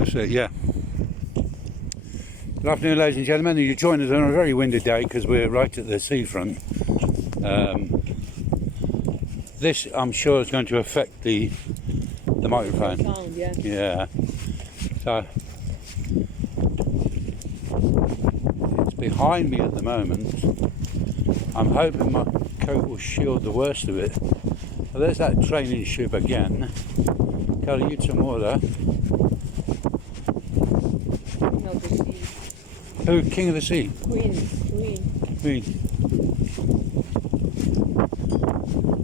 That's it, yeah. Good afternoon, ladies and gentlemen. You join us on a very windy day because we're right at the seafront. This, I'm sure, is going to affect the microphone. Sound, yeah. Yeah. So it's behind me at the moment. I'm hoping my coat will shield the worst of it. But there's that training ship again. Carry you some water. King of the sea. Who? King of the Sea? Queen.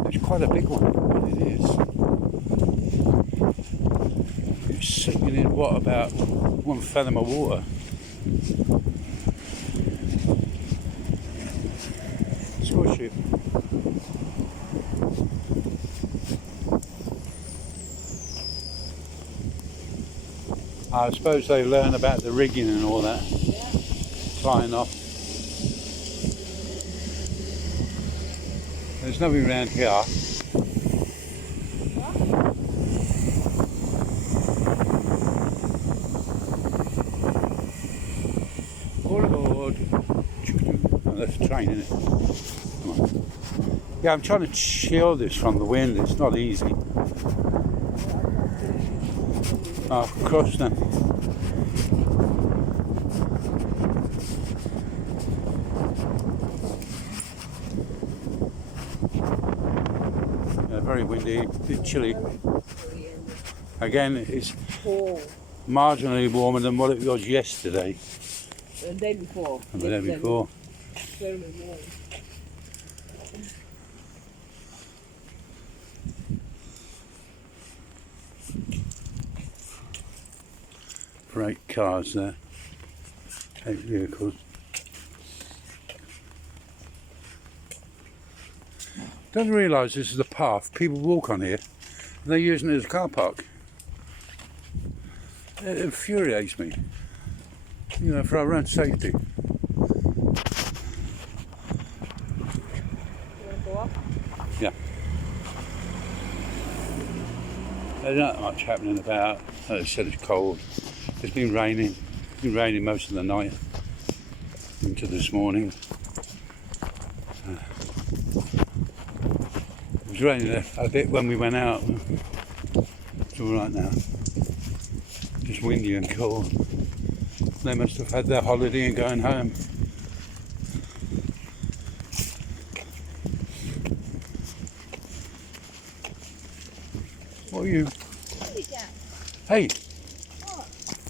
It's quite a big one. It is. It's sinking in what, about 1 fathom of water. Score ship. I suppose they learn about the rigging and all that. Yeah. Flying off. There's nothing around here. All aboard. Oh, that's a train, isn't it? Come on. Yeah, I'm trying to shield this from the wind. It's not easy. Oh, of course then. Very windy, a bit chilly. Again, it's marginally warmer than what it was yesterday. The day before. And the day before. Very warm. Freight cars there. 8 vehicles. Don't realise this is a path. People walk on here and they're using it as a car park. It infuriates me. You know, for our own safety. You want to go up? Yeah. There's not much happening about. As I said, it's cold. It's been raining. It's been raining most of the night into this morning. It was raining a bit when we went out. It's all right now. Just windy and cold. They must have had their holiday and going home. What are you? Hey,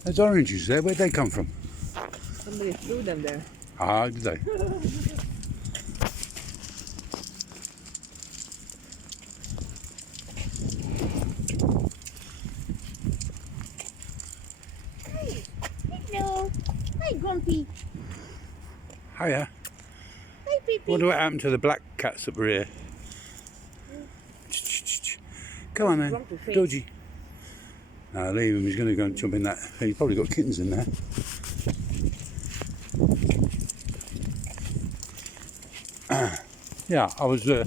there's oranges there. Where'd they come from? Somebody threw them there. Ah, did they? Hello. Hi, Grumpy. Hiya. Hi, Pee-Pee. Wonder what happened to the black cats that were here. Come on then, Grumpy face. Dodgy. No, leave him. He's going to go and jump in that. He's probably got kittens in there. Yeah, I was go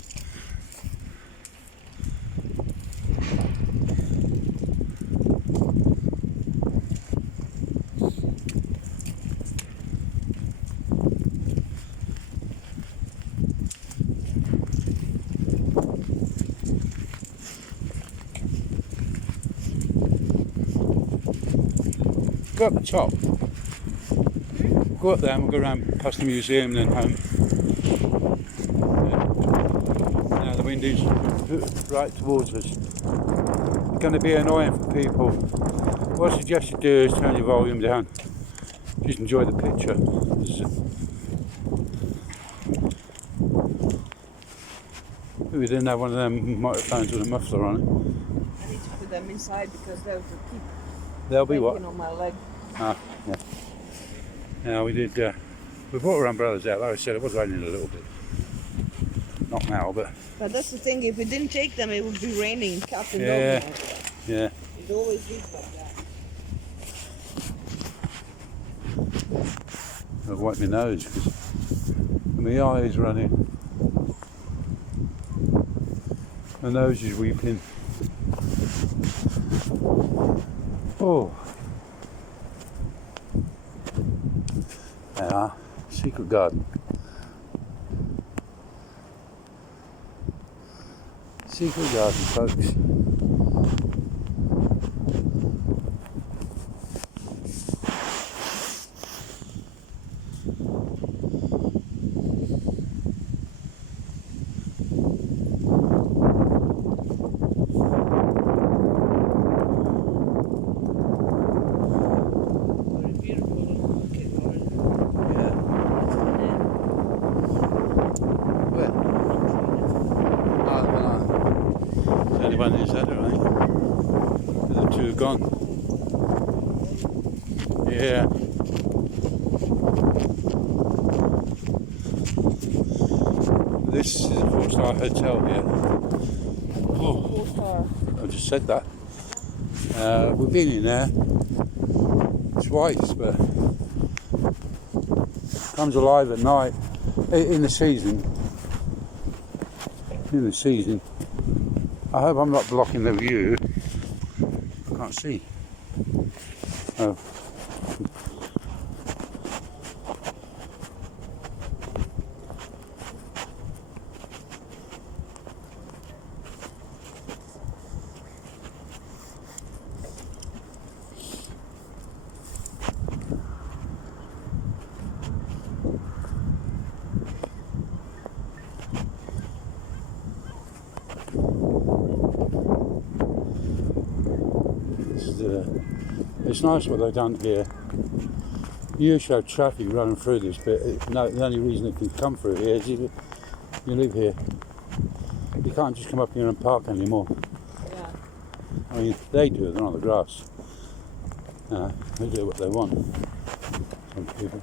up the top. Go up there and we'll go around past the museum and then home. Now the wind is right towards us. It's going to be annoying for people. What I suggest you do is turn your volume down. Just enjoy the picture. If we didn't have one of them microphones with a muffler on it. I need to put them inside because they'll keep There'll be what? on my leg. Ah, yeah. Now we did, we brought our umbrellas out. Like I said, it was raining a little bit. Not now, but But that's the thing, if we didn't take them, it would be raining up and Yeah. down. yeah. It always is like that. I've wiped my nose because my eye is running. My nose is weeping. Oh, Secret garden. Secret garden, folks. Very beautiful. Okay, garden. Yeah. Where? Ah, the banana. There's only one in this other, right? The other two are gone. Yeah. This is a 4-star hotel here. Oh, 4-star. I just said that. We've been in there twice, but comes alive at night in the season. In the season. I hope I'm not blocking the view. I can't see. Oh. It's nice what they've done here. You used to have traffic running through this, but the only reason it can come through here is if you live here. You can't just come up here and park anymore. Yeah. I mean, they do, they're on the grass. They do what they want. Some people.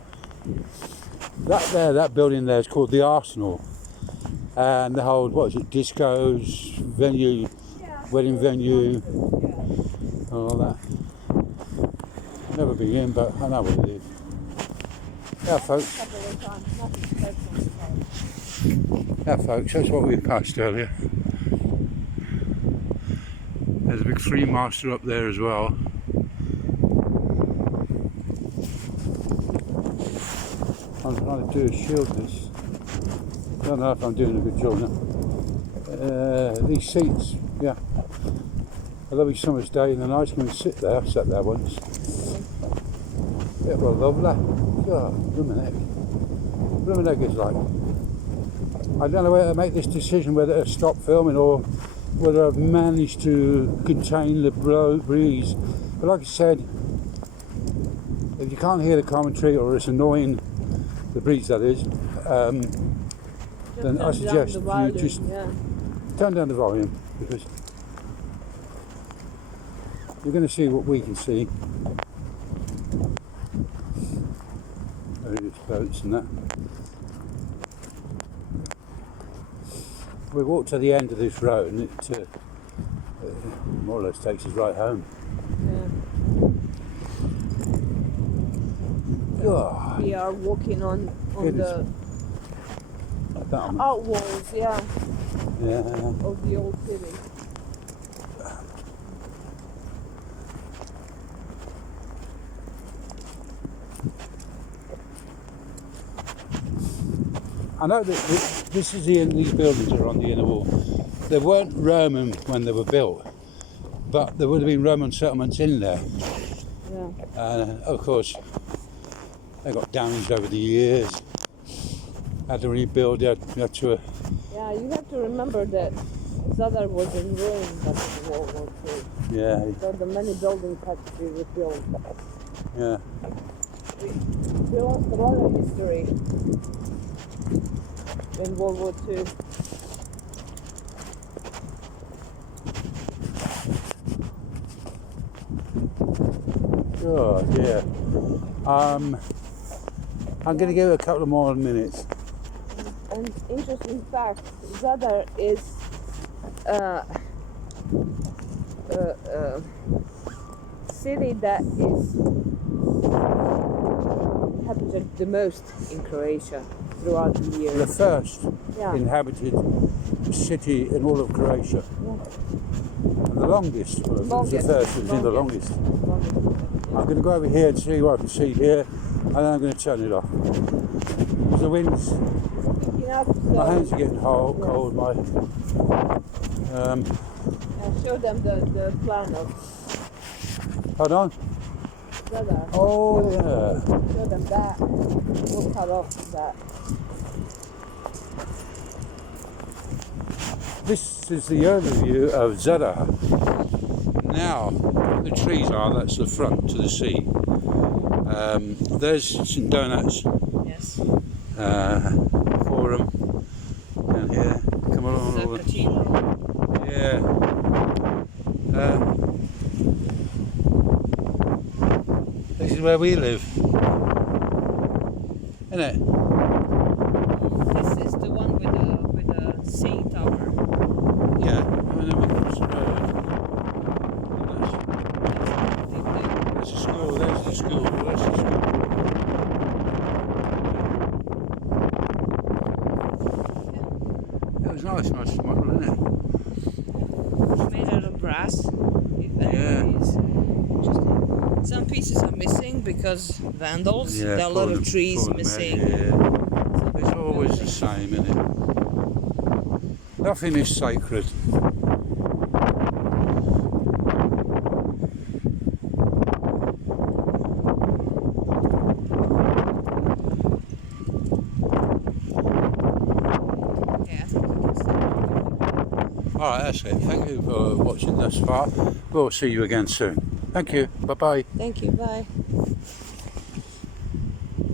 That building there is called the Arsenal. And they hold, what is it, discos, venue, wedding venue, and all that. Never been in, but I know what it is. Yeah, folks. Yeah, folks, that's what we passed earlier. There's a big Freemaster up there as well. I'm trying to do a shield this. I don't know if I'm doing a good job now. These seats, yeah. A lovely summer's day in the night, you can sit there. I sat there once. It was lovely. God, blooming heck. Blooming heck is like. I don't know whether to make this decision whether to stop filming or whether I've managed to contain the breeze. But like I said, if you can't hear the commentary or it's annoying, the breeze that is, then I suggest you just turn down the volume because you're going to see what we can see. Various boats and that. We walked to the end of this road and it more or less takes us right home. Yeah. God. We are walking on the That outwalls, yeah, yeah. of the old city. I know that this is these buildings are on the inner wall. They weren't Roman when they were built, but there would have been Roman settlements in there. Yeah. And of course, they got damaged over the years. Had to rebuild. Had to. Yeah, you have to remember that Zadar was in ruins after World War II. Yeah. So the many buildings had to be rebuilt. Yeah. We lost a lot of history in World War II. Oh yeah. I'm going to give it a couple of more minutes. An interesting fact, Zadar is city that is inhabited the most in Croatia throughout the The years. first Yeah. inhabited city in all of Croatia. Yeah. And the longest. Well, it was the Longest. first, it was in the Longest. longest. I'm going to go over here and see what I can see here, and then I'm going to turn it off. Because the wind's, Picking up, my so hands are getting cold. I'll show them the plan of Hold on. Zadar. Oh yeah. Show them that. We'll cut off that. This is the overview of Zadar. Now, the trees are, that's the front to the sea. There's St Donat's Yes. Forum down here. Come along. The cathedral. Yeah. This is where we live. Isn't it? This is the one with the sea tower. Yeah. And then we cross the road. There's the school, there's the school, there's the school. It was nice model, isn't it? It's made out of brass. If Yeah. anybody's interested. Some pieces are missing because vandals. There are a lot of trees missing. Yeah. It's always the same, isn't it? Nothing is sacred. Okay, I think we can stop. Alright, that's it. Thank you for watching thus far. We'll see you again soon. Thank you. Bye bye. Thank you. Bye.